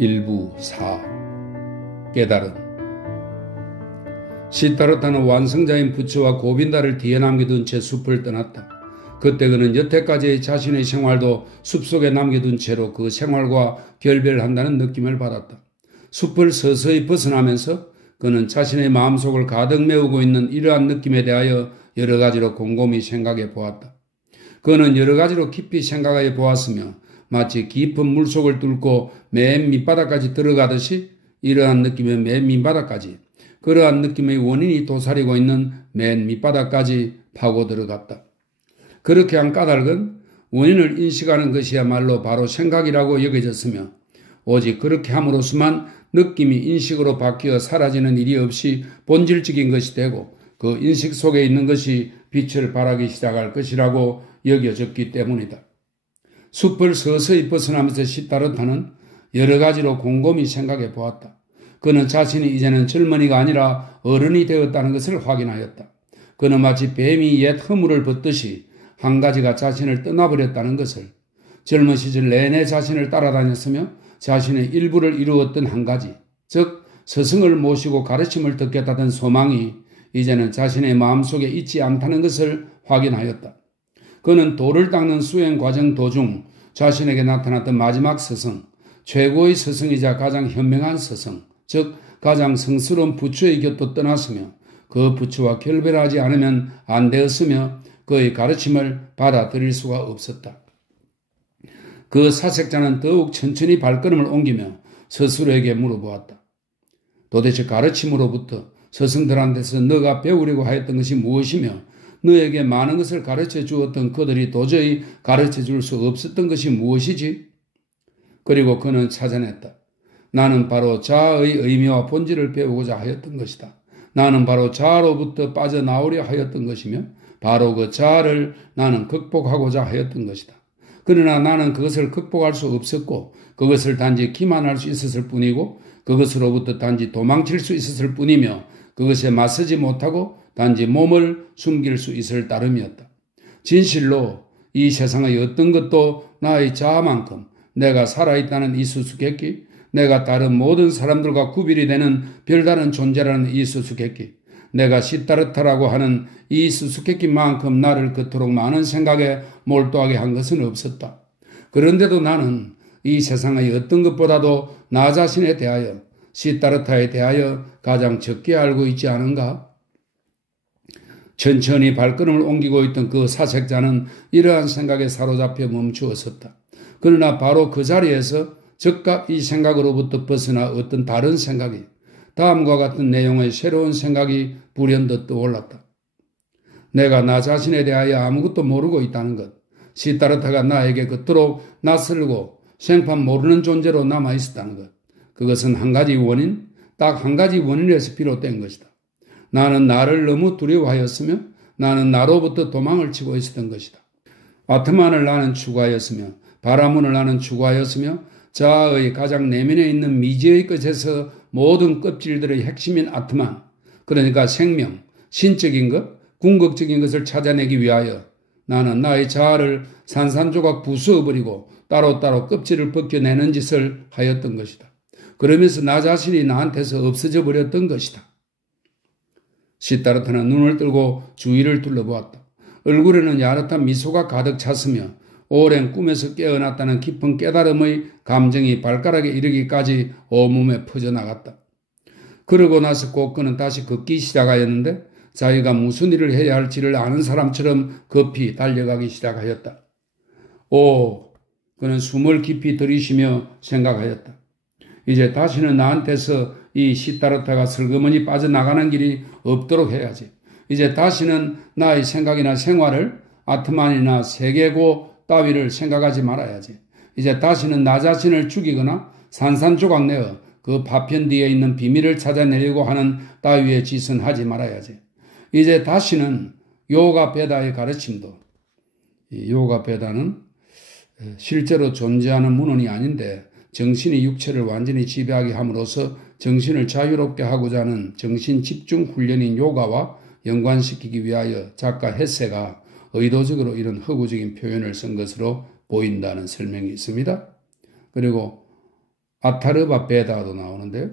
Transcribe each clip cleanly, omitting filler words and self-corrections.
일부 4 깨달음. 시타르타는 완성자인 부처와 고빈다를 뒤에 남겨둔 채 숲을 떠났다. 그때 그는 여태까지의 자신의 생활도 숲속에 남겨둔 채로 그 생활과 결별한다는 느낌을 받았다. 숲을 서서히 벗어나면서 그는 자신의 마음속을 가득 메우고 있는 이러한 느낌에 대하여 여러 가지로 곰곰이 생각해 보았다. 그는 여러 가지로 깊이 생각해 보았으며 마치 깊은 물속을 뚫고 맨 밑바닥까지 들어가듯이 이러한 느낌의 맨 밑바닥까지, 그러한 느낌의 원인이 도사리고 있는 맨 밑바닥까지 파고 들어갔다. 그렇게 한 까닭은 원인을 인식하는 것이야말로 바로 생각이라고 여겨졌으며 오직 그렇게 함으로써만 느낌이 인식으로 바뀌어 사라지는 일이 없이 본질적인 것이 되고 그 인식 속에 있는 것이 빛을 발하기 시작할 것이라고 여겨졌기 때문이다. 숲을 서서히 벗어나면서 시타르타는 여러 가지로 곰곰이 생각해 보았다. 그는 자신이 이제는 젊은이가 아니라 어른이 되었다는 것을 확인하였다. 그는 마치 뱀이 옛 허물을 벗듯이 한 가지가 자신을 떠나버렸다는 것을, 젊은 시절 내내 자신을 따라다녔으며 자신의 일부를 이루었던 한 가지, 즉 스승을 모시고 가르침을 듣겠다던 소망이 이제는 자신의 마음속에 있지 않다는 것을 확인하였다. 그는 돌을 닦는 수행 과정 도중 자신에게 나타났던 마지막 스승, 최고의 스승이자 가장 현명한 스승, 즉 가장 성스러운 부처의 곁도 떠났으며 그 부처와 결별하지 않으면 안 되었으며 그의 가르침을 받아들일 수가 없었다. 그 사색자는 더욱 천천히 발걸음을 옮기며 스스로에게 물어보았다. 도대체 가르침으로부터 스승들한테서 너가 배우려고 하였던 것이 무엇이며 너에게 많은 것을 가르쳐 주었던 그들이 도저히 가르쳐 줄 수 없었던 것이 무엇이지? 그리고 그는 찾아냈다. 나는 바로 자아의 의미와 본질을 배우고자 하였던 것이다. 나는 바로 자아로부터 빠져나오려 하였던 것이며 바로 그 자아를 나는 극복하고자 하였던 것이다. 그러나 나는 그것을 극복할 수 없었고 그것을 단지 기만할 수 있었을 뿐이고 그것으로부터 단지 도망칠 수 있었을 뿐이며 그것에 맞서지 못하고 단지 몸을 숨길 수 있을 따름이었다. 진실로 이 세상의 어떤 것도 나의 자아만큼 내가 살아있다는 이 수수께끼, 내가 다른 모든 사람들과 구별이 되는 별다른 존재라는 이 수수께끼, 내가 시타르타라고 하는 이 수수께끼만큼 나를 그토록 많은 생각에 몰두하게 한 것은 없었다. 그런데도 나는 이 세상의 어떤 것보다도 나 자신에 대하여, 시타르타에 대하여 가장 적게 알고 있지 않은가? 천천히 발걸음을 옮기고 있던 그 사색자는 이러한 생각에 사로잡혀 멈추었었다. 그러나 바로 그 자리에서 즉각 이 생각으로부터 벗어나 어떤 다른 생각이, 다음과 같은 내용의 새로운 생각이 불현듯 떠올랐다. 내가 나 자신에 대하여 아무것도 모르고 있다는 것, 시타르타가 나에게 그토록 낯설고 생판 모르는 존재로 남아있었다는 것, 그것은 한 가지 원인, 딱 한 가지 원인에서 비롯된 것이다. 나는 나를 너무 두려워하였으며 나는 나로부터 도망을 치고 있었던 것이다. 아트만을 나는 추구하였으며 바라문을 나는 추구하였으며 자아의 가장 내면에 있는 미지의 끝에서 모든 껍질들의 핵심인 아트만, 그러니까 생명, 신적인 것, 궁극적인 것을 찾아내기 위하여 나는 나의 자아를 산산조각 부수어버리고 따로따로 껍질을 벗겨내는 짓을 하였던 것이다. 그러면서 나 자신이 나한테서 없어져 버렸던 것이다. 시타르타는 눈을 뜨고 주위를 둘러보았다. 얼굴에는 야릇한 미소가 가득 찼으며 오랜 꿈에서 깨어났다는 깊은 깨달음의 감정이 발가락에 이르기까지 온몸에 퍼져나갔다. 그러고 나서 꼭 그는 다시 걷기 시작하였는데 자기가 무슨 일을 해야 할지를 아는 사람처럼 급히 달려가기 시작하였다. 그는 숨을 깊이 들이쉬며 생각하였다. 이제 다시는 나한테서 이 시타르타가 슬그머니 빠져나가는 길이 없도록 해야지. 이제 다시는 나의 생각이나 생활을 아트만이나 세계고 따위를 생각하지 말아야지. 이제 다시는 나 자신을 죽이거나 산산조각 내어 그 파편 뒤에 있는 비밀을 찾아내려고 하는 따위의 짓은 하지 말아야지. 이제 다시는 요가 베다의 가르침도, 이 요가 베다는 실제로 존재하는 문헌이 아닌데 정신이 육체를 완전히 지배하게 함으로써 정신을 자유롭게 하고자 하는 정신 집중 훈련인 요가와 연관시키기 위하여 작가 헤세가 의도적으로 이런 허구적인 표현을 쓴 것으로 보인다는 설명이 있습니다. 그리고 아타르바 베다도 나오는데요.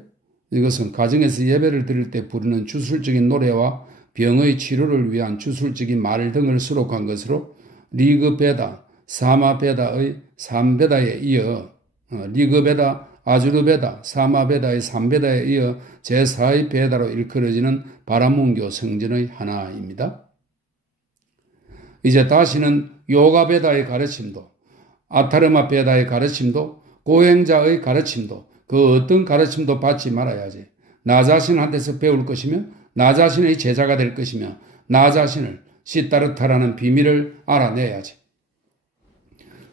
이것은 가정에서 예배를 드릴 때 부르는 주술적인 노래와 병의 치료를 위한 주술적인 말 등을 수록한 것으로 리그베다, 사마베다의 3베다에 이어 리그베다, 아주르베다, 사마베다의 3베다에 이어 제4의 베다로 일컬어지는 바라문교 성전의 하나입니다. 이제 다시는 요가베다의 가르침도 아타르마 베다의 가르침도 고행자의 가르침도 그 어떤 가르침도 받지 말아야지. 나 자신한테서 배울 것이며 나 자신의 제자가 될 것이며 나 자신을 시타르타라는 비밀을 알아내야지.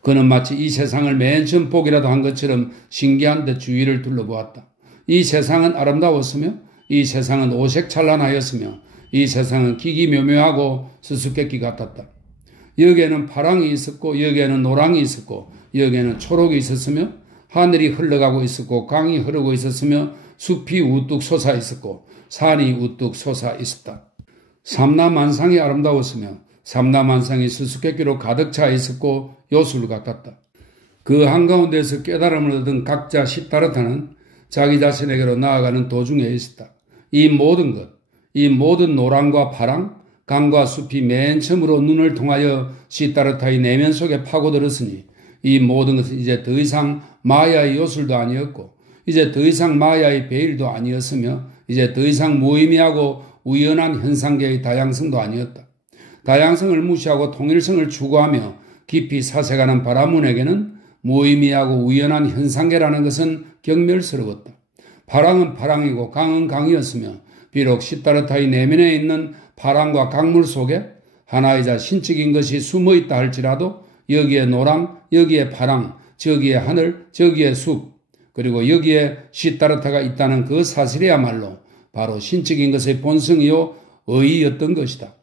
그는 마치 이 세상을 맨 처음 보기라도 한 것처럼 신기한 듯 주위를 둘러보았다. 이 세상은 아름다웠으며 이 세상은 오색찬란하였으며 이 세상은 기기묘묘하고 수수께끼 같았다. 여기에는 파랑이 있었고 여기에는 노랑이 있었고 여기에는 초록이 있었으며 하늘이 흘러가고 있었고 강이 흐르고 있었으며 숲이 우뚝 솟아 있었고 산이 우뚝 솟아 있었다. 삼라만상이 아름다웠으며 삼라만상이 수수께끼로 가득 차 있었고 요술 같았다. 그 한가운데서 깨달음을 얻은 각자 시타르타는 자기 자신에게로 나아가는 도중에 있었다. 이 모든 것, 이 모든 노랑과 파랑, 강과 숲이 맨 처음으로 눈을 통하여 시타르타의 내면 속에 파고들었으니 이 모든 것은 이제 더 이상 마야의 요술도 아니었고 이제 더 이상 마야의 베일도 아니었으며 이제 더 이상 무의미하고 우연한 현상계의 다양성도 아니었다. 다양성을 무시하고 통일성을 추구하며 깊이 사색하는 바라문에게는 무의미하고 우연한 현상계라는 것은 경멸스러웠다. 파랑은 파랑이고 강은 강이었으며 비록 시타르타의 내면에 있는 파랑과 강물 속에 하나이자 신적인 것이 숨어있다 할지라도 여기에 노랑, 여기에 파랑, 저기에 하늘, 저기에 숲, 그리고 여기에 시타르타가 있다는 그 사실이야말로 바로 신적인 것의 본성이요 의였던 것이다.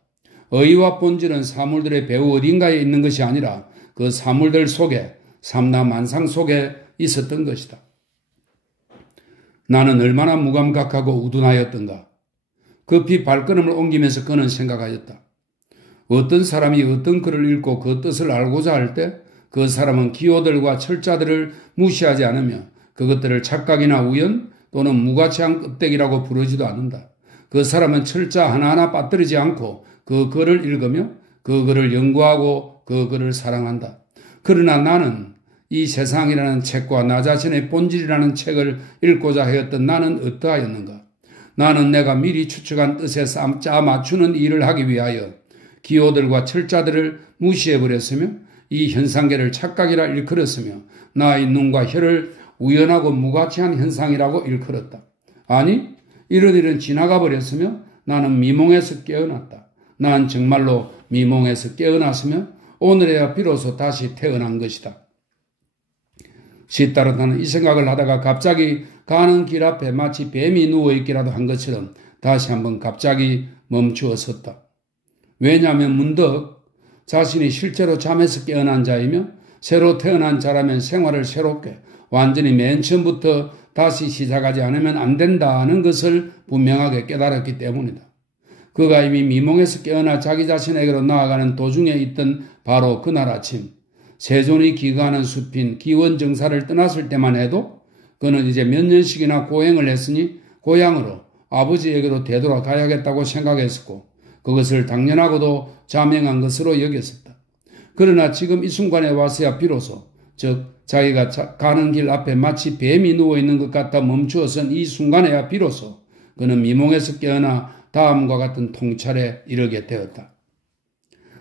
의와 본질은 사물들의 배후 어딘가에 있는 것이 아니라 그 사물들 속에 삼라만상 속에 있었던 것이다. 나는 얼마나 무감각하고 우둔하였던가. 급히 발걸음을 옮기면서 그는 생각하였다. 어떤 사람이 어떤 글을 읽고 그 뜻을 알고자 할 때 그 사람은 기호들과 철자들을 무시하지 않으며 그것들을 착각이나 우연 또는 무가치한 껍데기라고 부르지도 않는다. 그 사람은 철자 하나하나 빠뜨리지 않고 그 글을 읽으며 그 글을 연구하고 그 글을 사랑한다. 그러나 나는 이 세상이라는 책과 나 자신의 본질이라는 책을 읽고자 하였던 나는 어떠하였는가? 나는 내가 미리 추측한 뜻에 짜 맞추는 일을 하기 위하여 기호들과 철자들을 무시해버렸으며 이 현상계를 착각이라 일컬었으며 나의 눈과 혀를 우연하고 무가치한 현상이라고 일컬었다. 아니, 이런 일은 지나가 버렸으며 나는 미몽에서 깨어났다. 난 정말로 미몽에서 깨어났으며 오늘에야 비로소 다시 태어난 것이다. 시타르타는 이 생각을 하다가 갑자기 가는 길 앞에 마치 뱀이 누워있기라도 한 것처럼 다시 한번 갑자기 멈추어 섰다. 왜냐하면 문득 자신이 실제로 잠에서 깨어난 자이며 새로 태어난 자라면 생활을 새롭게 완전히 맨 처음부터 다시 시작하지 않으면 안 된다는 것을 분명하게 깨달았기 때문이다. 그가 이미 미몽에서 깨어나 자기 자신에게로 나아가는 도중에 있던 바로 그날 아침 세존이 기거하는 숲인 기원정사를 떠났을 때만 해도 그는 이제 몇 년씩이나 고행을 했으니 고향으로 아버지에게로 되돌아가야겠다고 생각했었고 그것을 당연하고도 자명한 것으로 여겼었다. 그러나 지금 이 순간에 와서야 비로소 즉 자기가 가는 길 앞에 마치 뱀이 누워있는 것 같아 멈추어 선 이 순간에야 비로소 그는 미몽에서 깨어나 다음과 같은 통찰에 이르게 되었다.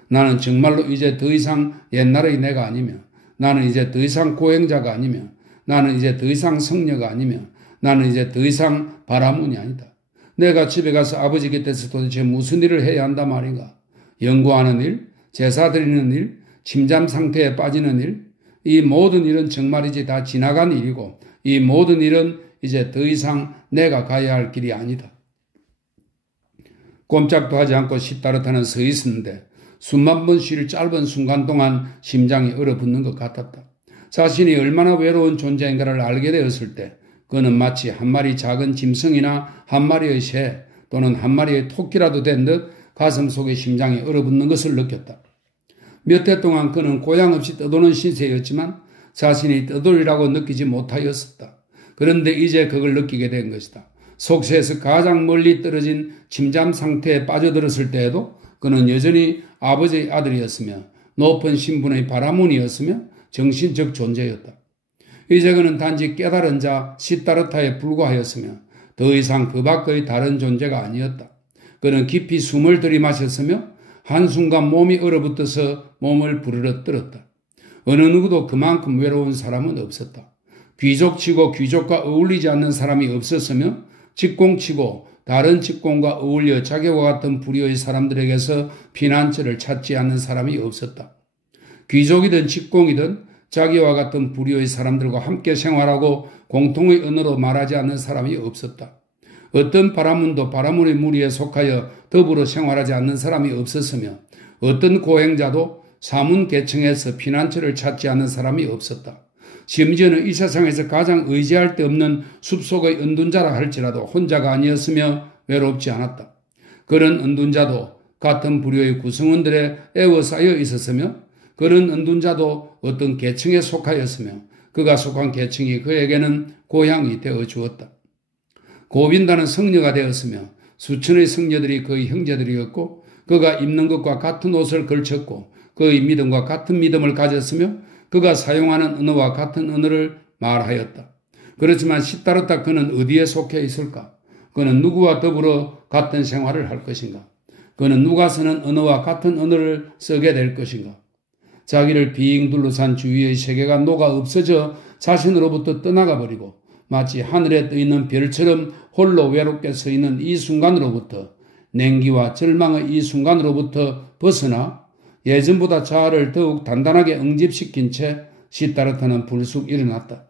나는 정말로 이제 더 이상 옛날의 내가 아니며 나는 이제 더 이상 고행자가 아니며 나는 이제 더 이상 성녀가 아니며 나는 이제 더 이상 바라문이 아니다. 내가 집에 가서 아버지 곁에서 도대체 무슨 일을 해야 한단 말인가? 연구하는 일, 제사 드리는 일, 침잠 상태에 빠지는 일, 이 모든 일은 정말이지 다 지나간 일이고 이 모든 일은 이제 더 이상 내가 가야 할 길이 아니다. 꼼짝도 하지 않고 시타르타는 서 있었는데 수만 번 쉴 짧은 순간 동안 심장이 얼어붙는 것 같았다. 자신이 얼마나 외로운 존재인가를 알게 되었을 때 그는 마치 한 마리 작은 짐승이나 한 마리의 새 또는 한 마리의 토끼라도 된 듯 가슴 속에 심장이 얼어붙는 것을 느꼈다. 몇 해 동안 그는 고향 없이 떠도는 신세였지만 자신이 떠돌이라고 느끼지 못하였었다. 그런데 이제 그걸 느끼게 된 것이다. 속세에서 가장 멀리 떨어진 침잠 상태에 빠져들었을 때에도 그는 여전히 아버지의 아들이었으며 높은 신분의 바라문이었으며 정신적 존재였다. 이제 그는 단지 깨달은 자 시다르타에 불과하였으며 더 이상 그 밖의 다른 존재가 아니었다. 그는 깊이 숨을 들이마셨으며 한순간 몸이 얼어붙어서 몸을 부르르 떨었다. 어느 누구도 그만큼 외로운 사람은 없었다. 귀족치고 귀족과 어울리지 않는 사람이 없었으며 직공치고 다른 직공과 어울려 자기와 같은 부류의 사람들에게서 피난처를 찾지 않는 사람이 없었다. 귀족이든 직공이든 자기와 같은 부류의 사람들과 함께 생활하고 공통의 언어로 말하지 않는 사람이 없었다. 어떤 바라문도 바라문의 무리에 속하여 더불어 생활하지 않는 사람이 없었으며 어떤 고행자도 사문 계층에서 피난처를 찾지 않는 사람이 없었다. 심지어는 이 세상에서 가장 의지할 데 없는 숲속의 은둔자라 할지라도 혼자가 아니었으며 외롭지 않았다. 그런 은둔자도 같은 부류의 구성원들에 에워싸여 있었으며 그런 은둔자도 어떤 계층에 속하였으며 그가 속한 계층이 그에게는 고향이 되어 주었다. 고빈다는 성녀가 되었으며 수천의 성녀들이 그의 형제들이었고 그가 입는 것과 같은 옷을 걸쳤고 그의 믿음과 같은 믿음을 가졌으며 그가 사용하는 언어와 같은 언어를 말하였다. 그렇지만 시다르타 그는 어디에 속해 있을까? 그는 누구와 더불어 같은 생활을 할 것인가? 그는 누가 쓰는 언어와 같은 언어를 쓰게 될 것인가? 자기를 빙 둘러싼 주위의 세계가 녹아 없어져 자신으로부터 떠나가 버리고 마치 하늘에 떠있는 별처럼 홀로 외롭게 서 있는 이 순간으로부터 냉기와 절망의 이 순간으로부터 벗어나 예전보다 자아를 더욱 단단하게 응집시킨 채 시다르타는 불쑥 일어났다.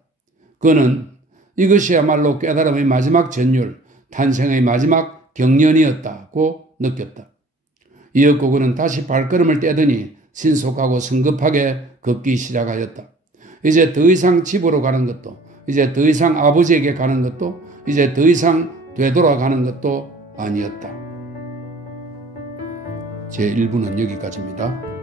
그는 이것이야말로 깨달음의 마지막 전율, 탄생의 마지막 경련이었다고 느꼈다. 이었고 그는 다시 발걸음을 떼더니 신속하고 성급하게 걷기 시작하였다. 이제 더 이상 집으로 가는 것도, 이제 더 이상 아버지에게 가는 것도, 이제 더 이상 되돌아가는 것도 아니었다. 제 1부는 여기까지입니다.